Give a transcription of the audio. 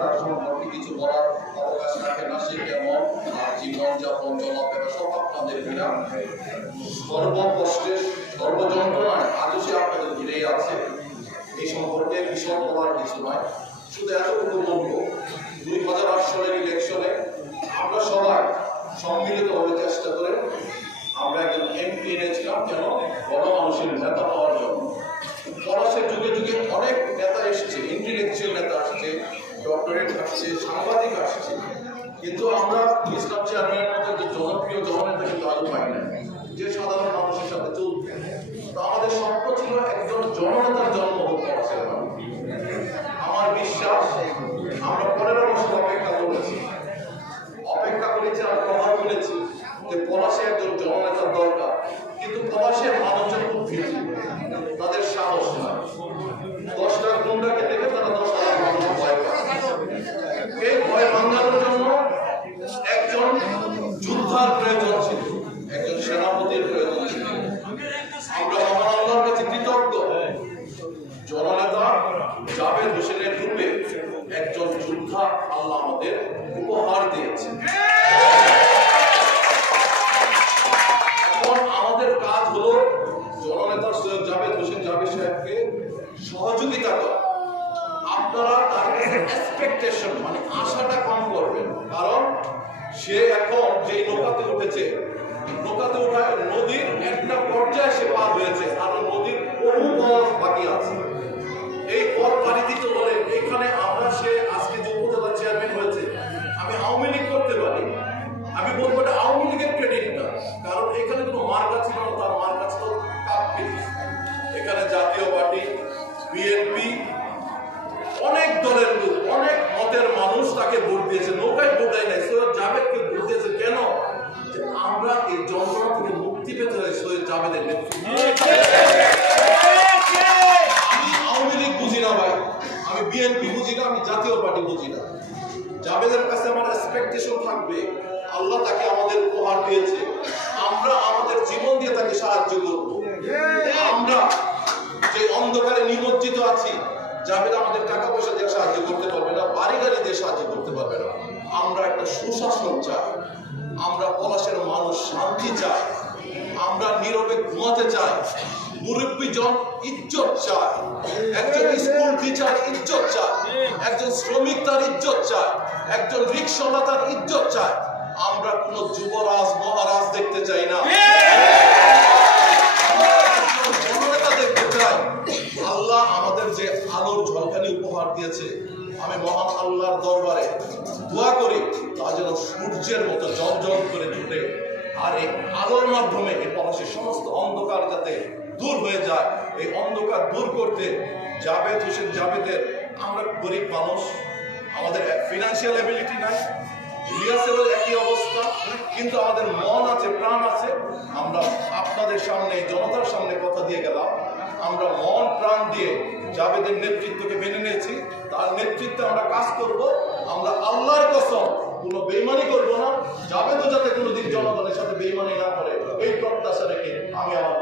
তার সম্পর্কে কিছু বলার অবকাশ রাখে না জীবনযাপন সব আপনাদের বিনা সর্বকষ্টে সর্বযন্ত্রণায় আজও সে আপনাদের ঘিরেই আছে। এই সম্পর্কে ভীষণ বলার কিছু শুধু এতটুকু বলব, দুই হাজার আট সালের সবাই সম্মিলিতভাবে চেষ্টা করে আমরা একজন এমপি এনেছিলাম, কেন? গণমানুষের নেতা হওয়ার জন্য। পলাশের যুগে যুগে কিন্তু আমরা ইসলাম চেয়ারম্যানের মতো যে জনপ্রিয় জননেতা কিন্তু আজও পাই না, যে সাধারণ মানুষের সাথে চলতে তো আমাদের স্বপ্ন ছিল একজন জননেতার জন্ম হোক আমার বিশ্বাস, আমরা পনেরো বছর অপেক্ষা করেছি। অপেক্ষা করেছি আর কথা বলেছি যে পলাশে একজন জননেতার দরকার। কিন্তু পলাশের মানুষজন খুব ভীতু তাদের সাহস না দশটা গুন্ডাকে দেখে তারা দশ হাজার মানুষ ভয় পায় এই ভয় ভাঙানোর জন্য একজন যোদ্ধার প্রয়োজন ছিল একজন সেনাপতির প্রয়োজন ছিল আমরা মহান আল্লাহর কাছে কৃতজ্ঞ জাবেদ হোসেনের রূপে একজন যোদ্ধা আল্লাহ আমাদের উপহার দিয়েছে আমাদের কাজ হলো জননেতা সৈয়দ জাবেদ হোসেন জাবেদ সাহেবকে সহযোগিতা করা। আপনারা তার এক্সপেকটেশন মানে আশাটা কম করবেন। কারণ সে এখন যে নৌকাতে উঠেছে, নৌকাতে উঠায় নদীর বিএনপি অনেক দলের লোক, অনেক মতের মানুষ তাকে ভোট দিয়েছে। নৌকায় ভোট দেয় নাই, সৈয়দ জাভেদকে ভোট দিয়েছে কেন? যে আমরা এই যন্ত্রণা থেকে মুক্তি পেতে হয় সৈয়দ জাভেদের আমি আওয়ামী লীগ বুঝি না ভাই। আমি বিএনপি বুঝি না, আমি জাতীয় পার্টি বুঝি না। জাভেদের কাছে আমার এক্সপেকটেশন থাকবে, আল্লাহ তাকে আমাদের উপহার দিয়েছে। আমরা আমাদের জীবন দিয়ে তাকে সাহায্য করব। অন্ধকারে নিমজ্জিত আছি। জাভেদ আমাদের টাকা পয়সা দিয়ে সাহায্য করতে পারবে না, বাড়ি গাড়ি দিয়ে সাহায্য করতে পারবে না। আমরা একটা সুশাসন চাই। আমরা পলাশের মানুষ শান্তি চাই। আমরা নীরবে ঘুমাতে চাই। মুরব্বী জন ইজ্জত চায় একজন স্কুল টিচার ইজ্জত চায় একজন শ্রমিক তার ইজ্জত চায় একজন রিক্সাওয়ালা তার ইজ্জত চায় আমরা কোন যুবরাজ, মহারাজ দেখতে চাই না আমরা একজন জননেতা দেখতে চাই আল্লাহ আমাদের যে আলোর ঝলকানি উপহার দিয়েছে। আমি মহান আল্লাহর দরবারে দোয়া করি, তা যেন সূর্যের মতো জল করে ছুটে আর এই আলোর মাধ্যমে এই পলাশের সমস্ত অন্ধকার যাতে দূর হয়ে যায়, এই অন্ধকার দূর করতে জাবেদ হোসেন জাবেদের আমরা গরিব মানুষ, আমাদের ফিনান্সিয়াল এবিলিটি নাই। রিহার্সেলও একই অবস্থা, কিন্তু আমাদের মন আছে, প্রাণ আছে। আমরা আপনাদের সামনে, জনতার সামনে কথা দিয়ে গেলাম। আমরা মন, প্রাণ দিয়ে জাবেদের নেতৃত্বকে মেনে নিয়েছি। তার নেতৃত্বে আমরা কাজ করব। আমরা আল্লাহর কসম, কোনো বেইমানি করব না। জাবেদও যাতে কোনোদিন জনগণের সাথে বেইমানি না করে, এই প্রত্যাশা রেখে আমি আমার